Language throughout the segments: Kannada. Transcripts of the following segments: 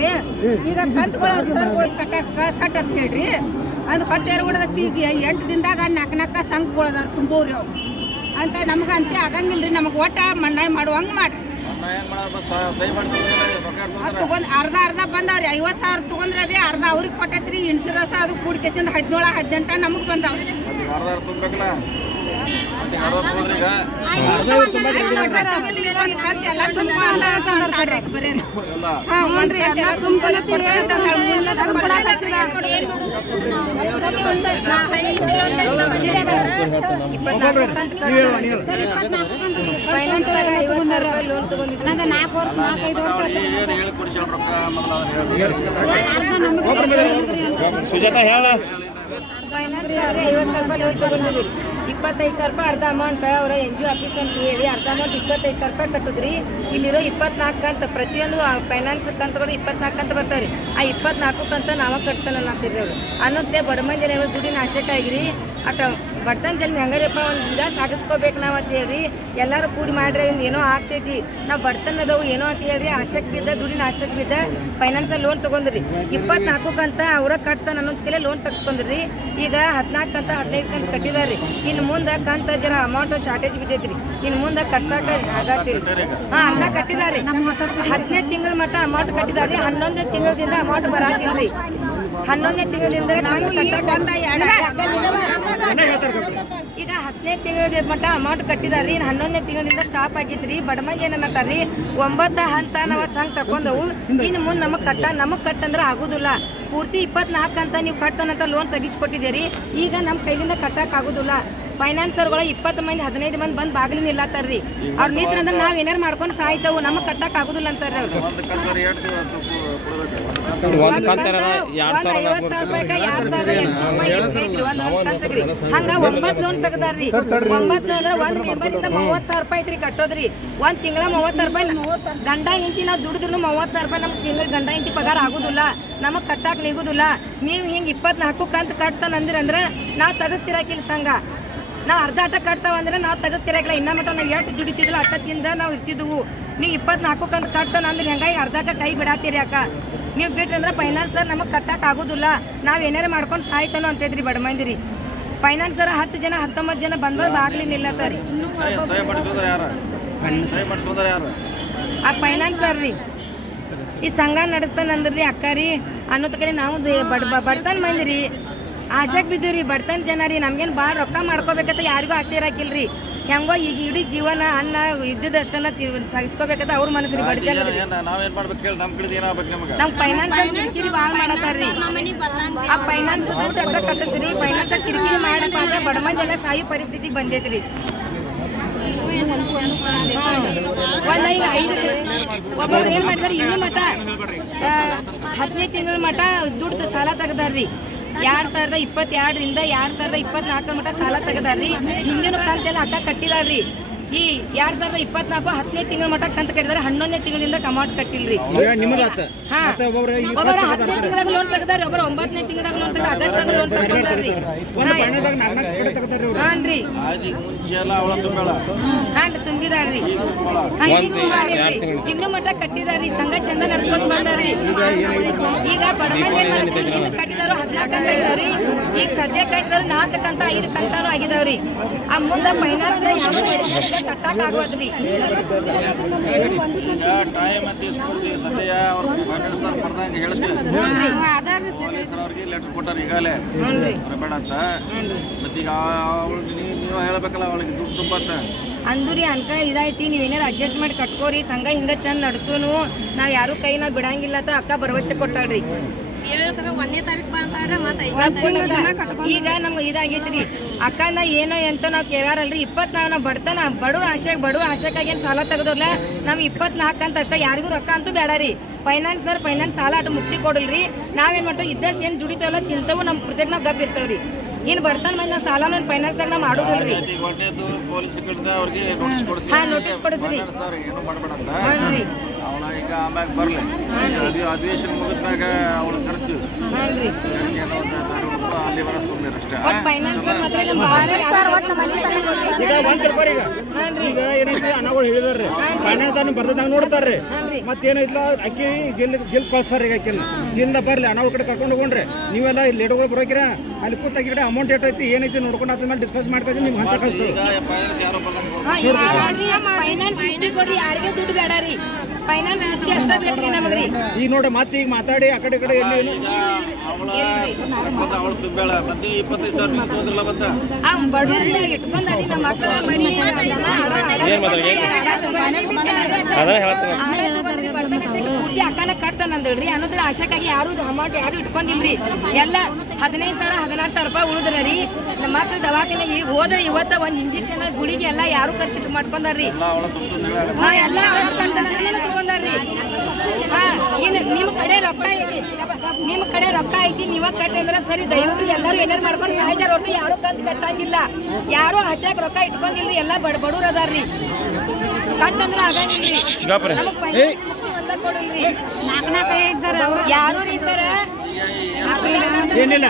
ಕೊಡ್ತಾರ್ರಿ. ಈಗ ಕಂತುಗಳು ಕಟ್ಟತ್ ಹೇಳ್ರಿ. ಅದು ಹೊತ್ತೇರು ಕೂಡ ಈಗ 8 ದಿನದಾಗ ನಾಲ್ಕ ಸಂಘಗಳದಾರ ತುಂಬೋರಿ ಅವು ಅಂತ ನಮ್ಗಂತೆ ಆಗಂಗಿಲ್ರಿ. ನಮಗೆ ಒಟ್ಟ ಮಣ್ಣಾಯಿ ಮಾಡುವಂಗೆ ಮಾಡ್ರಿ. ತಗೊಂಡ್ ಅರ್ಧ ಬಂದವ್ರಿ. 50,000 ತಗೊಂಡ್ರಿ, ಅರ್ಧ ಅವ್ರಿಗೆ ಕೊಟ್ಟೈತ್ರಿ. ಇನ್ಸೂರೆನ್ಸ್ ಅದು ಕೂಡಿಕೆಸಿಂದ 17-18 ನಮಗೆ ಬಂದವ್ರಿ. ಸುಜಾತ ಹೇಳ. 25,000 ರೂಪಾಯಿ ಅರ್ಧ ಅಮೌಂಟ್ ಅವರ NGO ಆಫೀಸ್ ಅಂತ ಹೇಳಿ ಅರ್ಧ ಅಮೌಂಟ್ 25,000 ರೂಪಾಯಿ ಕಟ್ಟಿದ್ರಿ. ಇಲ್ಲಿರೋ 24 ಕಂತ ಪ್ರತಿಯೊಂದು ಫೈನಾನ್ಸ್ ಕಂತಗಳು 24 ಕಂತ ಬರ್ತಾವ್ರಿ. ಆ 24 ಕಂತ ನಾವ ಕಟ್ತಾನಲ್ಲ ಅಂತೀರಿ ಅವ್ರು ಅನ್ನೋದೇ ಬಡ ಮಂದಿ ದುಡ್ಡಿನ ಆಶೆಕ ಆಗಿರಿ. ಅಟ ಬಡತನ ಜಲ್ದಿ ಹೆಂಗಾರಪ್ಪ ಒಂದು ದಿನ ಸಾಗಿಸ್ಕೋಬೇಕು ನಾವು ಅಂತ ಹೇಳ್ರಿ. ಎಲ್ಲರೂ ಕೂಡಿ ಮಾಡ್ರಿ ಏನೋ ಆಗ್ತೈತಿ. ನಾವು ಬಡತನ ಅದಾವು ಏನೋ ಅಂತ ಹೇಳ್ರಿ ಆಶೆಕ್ ಬಿದ್ದ ದುಡ್ಡಿನ ಆಶೆಕ್ ಬಿದ್ದ ಫೈನಾನ್ಸಲ್ಲಿ ಲೋನ್ ತೊಗೊಂಡ್ರಿ. 24 ಕಂತ ಅವ್ರ ಕಟ್ತಾನ ಅನ್ನೋದ್ ಕೆಲ ಲೋನ್ ತಗ್ಸ್ಕೊಂಡ್ರಿ. ಈಗ 14 ಕಂತ 15 ಕಂತ ಕಟ್ಟಿದಾರ್ರಿ. ಇನ್ನು ಮುಂದೆ ಕಂತ ಜರ ಅಮೌಂಟ್ ಶಾರ್ಟೇಜ್ ಬಿದ್ದೈತ್ರಿ. ಇನ್ನು ಮುಂದೆ ಕಟ್ಸಾಕ ಆಗತ್ತೀರಿ. ಅರ್ಧ ಕಟ್ಟಿದಾರಿ. 10ನೇ ತಿಂಗಳ ಮಟ್ಟ ಅಮೌಂಟ್ ಕಟ್ಟಿದಾರಿ. 11ನೇ ತಿಂಗಳದಿಂದ ಅಮೌಂಟ್ ಬರಾತಿಲ್ರಿ. 11ನೇ ತಿಂಗಳಿಂದ ಈಗ 10ನೇ ತಿಂಗಳ ಮಟ್ಟ ಅಮೌಂಟ್ ಕಟ್ಟಿದಾರಿ. 11ನೇ ತಿಂಗಳಿಂದ ಸ್ಟಾಪ್ ಆಗಿದ್ರಿ. ಬಡ ಮಂದಿ ಏನಂತಾರ್ರಿ 9 ಹಂತ ನಾವು ಸಂಘ ತಕೊಂಡವು. ಇನ್ನು ಮುಂದೆ ನಮಗೆ ಕಟ್ಟಂದ್ರೆ ಆಗುದಿಲ್ಲ. ಪೂರ್ತಿ 24 ಅಂತ ನೀವು ಕಟ್ಟನಂತ ಲೋನ್ ತೆಗಿಸ್ಕೊಟ್ಟಿದ್ದೀರಿ. ಈಗ ನಮ್ಮ ಕೈಲಿಂದ ಕಟ್ಟಕ್ ಆಗುದಿಲ್ಲ. ಫೈನಾನ್ಸರ್ಗಳು 20 ಮಂದಿ 15 ಮಂದಿ ಬಂದು ಬಾಗಿಲು ನಿಲ್ಲತ್ತಾರ್ರಿ. ಅವ್ರು ನಿಂತ್ರಂದ್ರೆ ನಾವ್ ಏನಾರು ಮಾಡ್ಕೊಂಡು ಸಾಯ್ತವು. ನಮಗ್ ಕಟ್ಟಕ್ ಆಗುದಿಲ್ಲ ಅಂತಾರ್ರಿ ಅವ್ರು. 50,000 ಹಂಗ 9 ಲೋನ್ ತೆಗದಾರ್ರಿ. 9 ಅಂದ್ರೆ 1 ಮೆಂಬರಿಂದ 30,000 ರೂಪಾಯಿ ಐತ್ರಿ ಕಟ್ಟೋದ್ರಿ. 1 ತಿಂಗಳ 30,000 ರೂಪಾಯಿ. ಗಂಡ ಹೆಂಡತಿ ನಾವು ದುಡಿದ್ರು 30,000 ರೂಪಾಯಿ ನಮ್ಗೆ ತಿಂಗಳ ಗಂಡ ಹೆಂಡತಿ ಪಗಾರ ಆಗುದಿಲ್ಲ. ನಮಗ್ ಕಟ್ಟಾಕ್ ನಿಗುದಿಲ್ಲ. ನೀವು ಹಿಂಗ್ 24 ಕಂತ ಕಟ್ತಾನ ಅಂದ್ರಂದ್ರೆ ನಾವ್ ತೆಗಸ್ತಿರಾಕಿಲ್ಲ ಸಂಘ. ನಾವು ಅರ್ಧ ಆಟ ಕಟ್ತಾವಂದ್ರೆ ನಾವು ತೆಗಸ್ತಿರಾಕಿಲ್ಲ. ಇನ್ನ ಮಟ್ಟ ನಾವು ಎಷ್ಟು ದುಡಿತಿದ್ಲು ಅಟ್ಟದಿಂದ ನಾವು ಇರ್ತಿದ್ವು. ನೀವು 24 ಕಂತ ಕಟ್ತಾನ ಅಂದ್ರೆ ಹೆಂಗಾಗಿ ಅರ್ಧಕ್ಕೆ ಕೈ ಬಿಡಾತೀರಿ ಅಕ್ಕ. ನೀವು ಬಿಟ್ರಂದ್ರೆ ಫೈನಾನ್ಸರ್ ನಮಗೆ ಕಟ್ಟಕ್ಕೆ ಆಗೋದಿಲ್ಲ. ನಾವು ಏನಾರು ಮಾಡ್ಕೊಂಡು ಸಾಯ್ತಾನೋ ಅಂತೈತ್ರಿ ಬಡ ಮಂದಿರಿ. ಫೈನಾನ್ಸರ್ 10 ಜನ 19 ಜನ ಬಂದೋದು ಬಾಗ್ಲಿ ನಿಲ್ಲತ್ತಾರಿ. ಆ ಫೈನಾನ್ಸರ್ ರೀ ಈ ಸಂಘ ನಡೆಸ್ತಾನಂದ್ರಿ ಅಕ್ಕಾರಿ ಅನ್ನೋದ್ ಕಡೆ ನಾವು ಬಡತನ ಮಂದಿರಿ ಆಶೆಗೆ ಬಿದ್ದೀವ್ರಿ. ಬಡತನ ಜನ ರೀ. ನಮ್ಗೇನು ಭಾಳ ರೊಕ್ಕ ಮಾಡ್ಕೋಬೇಕಂತ ಯಾರಿಗೂ ಆಸೆ ಇರಾಕಿಲ್ರಿ. ಹೆಂಗೋ ಈಗ ಇಡೀ ಜೀವನ ಅನ್ನ ಇದ್ದದಷ್ಟನ್ನ ಸಾಗಿಸ್ಕೋಬೇಕಂತ ಅವ್ರ ಮನಸ್ಸರಿ ಬಡ ಜನ. ನಮ್ ಫೈನಾನ್ಸ್ ಕಿರಿಕಿರಿ ಭಾಳ ಮಾಡತ್ತಾರ್ರಿ. ಆ ಫೈನಾನ್ಸ್ ದುಡ್ಡು ಕಟ್ಟಿಸ್ರಿ. ಫೈನಾನ್ಸ್ ಕಿರಿಕಿರಿ ಮಾಡಪ್ಪ ಅಂದ್ರೆ ಬಡ ಮಂದಿ ಎಲ್ಲ ಸಾಯೋ ಪರಿಸ್ಥಿತಿಗೆ ಬಂದೈತ್ರಿ. ಈಗ 5 ಒಬ್ಬರು ಏನ್ ಮಾಡಿದಾರೆ ಇನ್ನು ಮಠ 10ನೇ ತಿಂಗಳ ಮಠ ದುಡ್ಡು ಸಾಲ ತೆಗದಾರ್ರಿ. 2022ರಿಂದ 2024 ಮಟ್ಟ ಸಾಲ ತೆಗದಾರ್ರಿ. ಹಿಂದಿನ ಕಂತೆಲ್ಲ ಅಕ್ಕ ಕಟ್ಟಿದಾರ್ರಿ. ಈ 2024 10ನೇ ತಿಂಗಳ ಮಟ್ಟ ಕಂತ ಕಟ್ಟಿದಾರೆ. 11ನೇ ತಿಂಗಳಿಂದ ಅಮೌಂಟ್ ಕಟ್ಟಿಲ್ರಿ. ಒಬ್ಬರು 10ನೇ ತಿಂಗಳಾಗ ಲೋನ್ ತೆಗದಾರಿ. ಒಬ್ಬರು 9ನೇ ತಿಂಗಳಾಗ ಲೋನ್ ತೆಗದ ಆಗಸ್ಟಾಗ ಲೋನ್ ತಗೊಂಡ್ರಿ. ಹಾನ್ರಿ ತುಂಬಿದಾರ್ರಿ. ಇನ್ನು ಮಟ್ಟ ಕಟ್ಟಿದಾರ್ರಿ. ಸಂಘ ಚಂದ ನಡ್ಸ್ಕೊಂಡ್ ಬಂದಾರ್ರಿ. ಈಗ ಬಡ ಮಂದಿ ಕಟ್ಟಿದಾರು 14 ಕಂತ ಇದಾವ್ರಿ. ಈಗ ಸದ್ಯ ಕಟ್ಟಿದಾರು 4 ಕಂತ 5 ಕಂತಾನು ಆಗಿದಾವ್ರಿ. ಆ ಮುಂದೆ ಫೈನಾನ್ಸ್ ಕಟ್ಟಾಕ್ ಆಗೋದ್ರಿ. ಲೆಟರ್ ಕೊಟ್ಟಾರ ಈಗಾಗಲೇ ಬೇಡ ಅಂತ. ಮತ್ತೀಗ ನೀವು ಹೇಳಬೇಕಲ್ಲ ಅವಳಿಗೆ ದುಡ್ಡು ತುಂಬತ್ತ ಅಂದ್ರಿ ಅನ್ಕ ಇದಾಯ್ತಿ. ನೀವೇನಾರು ಅಡ್ಜಸ್ಟ್ ಮಾಡಿ ಕಟ್ಕೋರಿ. ಸಂಘ ಹಿಂಗ ಚಂದ ನಡ್ಸೋನು. ನಾವ್ ಯಾರು ಕೈನ ಬಿಡಂಗಿಲ್ಲ ಅಂತ ಅಕ್ಕ ಭರವಸೆ ಕೊಟ್ಟಾಳ್ರಿ. 1ನೇ ತಾರೀಕು ಈಗ ನಮ್ಗೆ ಇದಾಗೈತ್ರಿ. ಅಕ್ಕನ ಏನೋ ಎಂತ ನಾವ್ ಕೇಳಾರಲ್ರಿ. 24 ನಾವು ಬಡವ ಆಶೆಕಾಗಿ ಏನ್ ಸಾಲ ತೆಗದವ್ರಲ್ಲ. ನಮ್ 24 ಅಂತ ಅಷ್ಟ. ಯಾರಿಗೂ ರೊಕ್ಕ ಅಂತೂ ಬೇಡಾರಿ. ಫೈನಾನ್ಸ್ ಸಾಲ ಅಟ ಮುಕ್ತಿ ಕೊಡಲ್ರಿ. ನಾವೇನ್ ಮಾಡ್ತೇವೆ ಇದ್ದಷ್ಟು ಏನ್ ದುಡಿತೇವಲ್ಲ ತಿಂತೇವು. ನಮ್ ಪ್ರತ್ಯೇಕ ನಾವ್ ಗಪ್ ಇರ್ತೇವ್ರಿ. ಇನ್ ಬಡತನ ಮಂದಿ ನಾವು ಸಾಲ ಫೈನಾನ್ಸ್ದಾಗ ನಾವು ಮಾಡೋದಿಲ್ರಿ. ನೋಟಿಸ್ ಕೊಡಿಸ್ರಿ. ಈಗ ಆಮ್ಯಾಗ ಬರ್ಲಿ ಅಧಿವೇಶನ ಮುಗಿದ್ಮ್ಯಾಗ ಅವಳು ಕರ್ತೀವಿ. ಅಲ್ಲಿ ಬರ ಸುಮ್ಮನೆ ಹೇಳಿದ್ರೆ ಅಷ್ಟೇ ಫೈನಾನ್ಸ್ ಮಾತ್ರ ನಮ್ಮ ಭಾಳ ಈಗ ಒಂದ್ ತಿಳ್ಕೊರಿ ಈಗ ಏನೈತಿ ಅಣ್ಣಗಳು ಹೇಳಿದಾರ್ರಿ ಫೈನಾನ್ಸ್ ತಾನು ಬರ್ದಂಗ ನೋಡ್ತಾರ್ರಿ ಮತ್ತೇನೈತಿಲ್ಲ ಅಕ್ಕಿ ಜೈಲ್ ಕಳ್ಸಾರ ಈಗ ಅಕ್ಕಿನ ಜೈಲಿಂದ ಬರ್ಲಿ ಅಣ್ಣಗಳ ಕಡೆ ಕರ್ಕೊಂಡು ಹೋಗ್ರಿ ನೀವೆಲ್ಲ ಇಲ್ಲಿ ಲೇಡ್ಗಳು ಬರೋಕಿರ ಅಲ್ಲಿ ಕೂತಾಗಿ ಕಡೆ ಅಮೌಂಟ್ ಎಷ್ಟೈತಿ ಏನೈತಿ ನೋಡ್ಕೊಂಡು ಅದ್ಮೇಲೆ ಡಿಸ್ಕಸ್ ಮಾಡ್ಕೊಂಡು ನಿಮ್ಗೆ ಹಂಚ ಕಳ್ಸ್ತಾರೆ ಈಗ ಫೈನಾನ್ಸ್ ಯಾರೋ ಬರ್ದಂಗೆ ಫೈನಾನ್ಸ್ 50 ಕೊಡ್ರಿ ಯಾರಿಗೆ ದುಡ್ಡು ಬೇಡ ರೀ ಫೈನಾನ್ಸ್ 50 ಅಷ್ಟ ಬೇಕ್ರಿ ನಮಗ್ರಿ ಈಗ ನೋಡಿ ಮತ್ತೆ ಈಗ ಮಾತಾಡಿ ಆ ಕಡೆ ಎಲ್ಲಿ ಈಗ ಅವಳು ತುಂಬೇಳ ಮತ್ತೆ 25,000 ತೋದ್ರಲ್ಲ ಬಂದ ಬಡವ್ರನ್ನ ಇಟ್ಕೊಂಡಾರಿ ನಮ್ಮ ಮಕ್ಕಳ ಮರಿ ಅದ ಹೇಳ್ತೀನಿ ಪೂರ್ತಿ ಅಕ್ಕನ ಕಟ್ತಾನಂದ್ರಿ ಅನ್ನೋದ್ರ ಆಶಕ್ಕಾಗಿ ಯಾರು ಅಮೌಂಟ್ ಯಾರು ಇಟ್ಕೊಂಡಿಲ್ರಿ ಎಲ್ಲ 15,000 16,000 ರೂಪಾಯಿ ಉಳಿದ್ರ ರೀ ನಮ್ಮ ಮಕ್ಳ ದವಾಖಾನೆಗೆ ಈಗ ಹೋದ್ರೆ ಇವತ್ತ ಒಂದ್ ಇಂಜೆಕ್ಷನ್ ಗುಳಿಗೆ ಎಲ್ಲ ಯಾರು ಖರ್ಚು ಮಾಡ್ಕೊಂಡಾರ್ರಿ ಅವಳ ತುಂಬ್ತಂದ್ರೆ ಹಾ ಎಲ್ಲ ತಗೊಂಡಾರ್ರಿ ಹಾ ಏನು ನಿಮ್ಮ ಕಡೆ ರೊಕ್ಕ ಐತಿ ನಿಮ್ಮ ಕಡೆ ರೊಕ್ಕ ಐತಿ ನೀವ ಕಟ್ಟಿ ಅಂದ್ರೆ ಸರಿ ದಯವಿಟ್ಟು ಎಲ್ಲರೂ ಏನಾರು ಮಾಡ್ಕೊಂಡು ಸಾಯ್ತಾರ ಹೊರತು ಯಾರು ಕಂತು ಕಟ್ಟಂಗಿಲ್ಲ ಯಾರು ಹತ್ಯಾಕ ರೊಕ್ಕ ಇಟ್ಕೊಂಡಿಲ್ರಿ ಎಲ್ಲ ಬಡವ್ರು ಅದಾರ್ರಿ ಕಟ್ಟಂದ್ರ ಆಗಂಗಿಲ್ರಿ ನಮಗ್ ಒಂದ ಕೊಡಲ್ರಿ ಯಾರು ರೀ ಸರ ಏನಿಲ್ಲ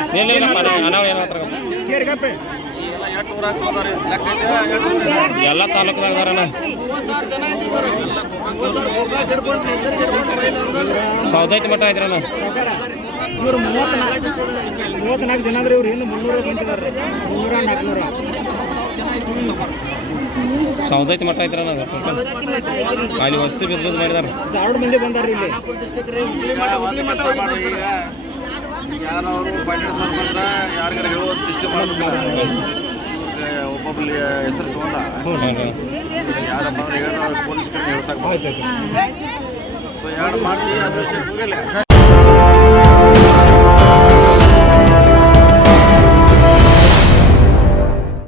ಅನಾವ ಏನತ್ರ ಕೇರ್ಗಪ್ಪ ಈಗೆಲ್ಲ 8 ಊರಾಗ ಹೋದಾರಿ ಲೆಕ್ಕ ಐತೆ ಎಲ್ಲ ತಾಲೂಕದಾಗದಾರಣ ಸೌದೈತಿ ಮಠ ಐತ್ರಣ್ಣ ಇವ್ರು 34 ಜನ ಅಂದ್ರೆ ಇವ್ರು ಏನು 300 ಬಂದಿದ್ದಾರೆ 300 400 ಸೌದೈತಿ ಮಠ ಐತ್ರಣ್ಣ ಅಲ್ಲಿ ವಸ್ತು ಬಿದ್ದು ಮಾಡಿದಾರ ಧಾರವಾಡ ಮಂದಿ ಬಂದಾರ್ರಿ ಇಲ್ಲಿ ಈಗ ಒಂದು ಕೆಲಸ ಮಾಡ್ರಿ ಈಗ ಯಾರವರು ಫೈನಾನ್ಸ್ ಅವ್ರು ಬಂದ್ರೆ ಯಾರಿಗಾರ ಹೇಳುವಂಥ ಸಿಸ್ಟಮ್ ಮಾಡ್ಬೇಕಿಲ್ಲ ಇವ್ರಿಗೆ ಒಬ್ಬೊಬ್ಬಲಿ ಹೆಸರು ತಗೊಂಡ ಯಾರಪ್ಪ ಅಂದ್ರೆ ಹೇಳಿದ್ರೆ ಪೊಲೀಸ್ ಕಡೆ ಹೇಳ್ಸಕ್ಕೆ ಸೊ ಎರಡು ಮಾಡಿ ಅದು ವಿಷಯ ಹೋಗಿಲ್ಲ